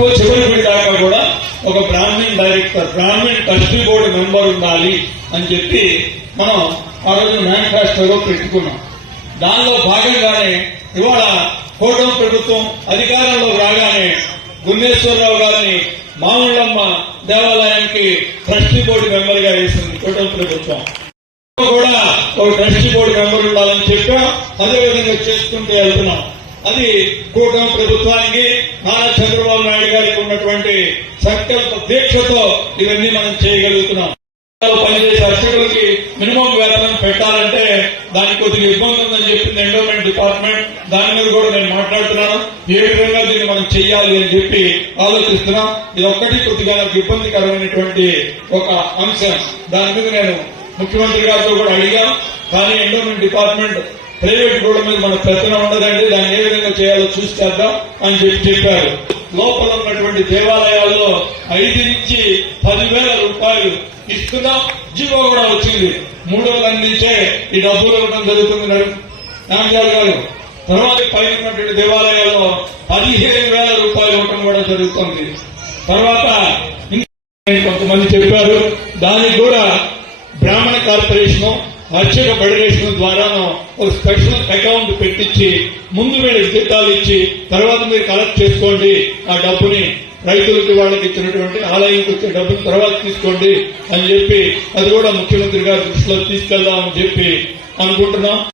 చివరి దాకా కూడా ఒక Brahman director Brahman trustee board member ఉండాలి అని చెప్పి మనం ఆ రోజు మేనిఫెస్టోలో పెట్టుకున్నాం. దానిలో భాగంగానే ఇవాళ కోటం ప్రభుత్వం అధికారంలో రాగానే గున్నేశ్వరరావు గారిని మామూలమ్మ దేవాలయానికి ట్రస్టీ బోర్డు మెంబర్గా వేసింది కోటం ప్రభుత్వం. కూడా ఒక ట్రస్టీ బోర్డు మెంబర్ ఉండాలని చెప్పాం. అదే విధంగా చేసుకుంటూ వెళ్తున్నాం. అది కూటమి ప్రభుత్వానికి నారా చంద్రబాబు నాయుడు గారికి ఉన్నటువంటి సంకల్ప దీక్షతో ఇవన్నీ మనం చేయగలుగుతున్నాం. పనిచేసే అర్చకులకి మినిమం వేతనం పెట్టాలంటే దానికి కొద్దిగా ఇబ్బంది ఉందని చెప్పింది ఎండోమెంట్ డిపార్ట్మెంట్ దాని మీద కూడా నేను మాట్లాడుతున్నాను. ఏ విధంగా దీన్ని మనం చెయ్యాలి అని చెప్పి ఆలోచిస్తున్నాం. ఇది ఒక్కటి కొద్దిగా నాకు ఇబ్బందికరమైనటువంటి ఒక అంశం. దాని మీద నేను ముఖ్యమంత్రి గారితో కూడా అడిగాం. కానీ ఎండోమెంట్ డిపార్ట్మెంట్ ప్రైవేట్ రోడ్ల మీద మన పెత్తనం ఉండదండి దాన్ని ఏ విధంగా చేయాలో చూసి చేద్దాం అని చెప్పి చెప్పారు. లోపల ఉన్నటువంటి దేవాలయాల్లో ఐదు నుంచి పదివేల రూపాయలు ఇస్తున్నాం. జీవో కూడా వచ్చింది. మూడు వందలు అందించే ఈ డబ్బులు ఇవ్వడం జరుగుతుంది నామజాల్ గారు తర్వాత పైన ఉన్నటువంటి దేవాలయాల్లో పదిహేను వేల రూపాయలు ఇవ్వడం కూడా జరుగుతుంది. తర్వాత కొంతమంది చెప్పారు. దానికి కూడా బ్రాహ్మణ కార్పొరేషన్ ఆశ్చర్య ఫెడరేషన్ ద్వారాను ఒక స్పెషల్ అకౌంట్ పెట్టించి ముందు మీరు జీతాలు ఇచ్చి తర్వాత మీరు కలెక్ట్ చేసుకోండి ఆ డబ్బుని. రైతులకి వాళ్ళకి ఇచ్చినటువంటి ఆలయంకి వచ్చే డబ్బుని తర్వాత తీసుకోండి అని చెప్పి అది కూడా ముఖ్యమంత్రి గారి దృష్టిలో తీసుకెళ్దామని చెప్పి అనుకుంటున్నాం.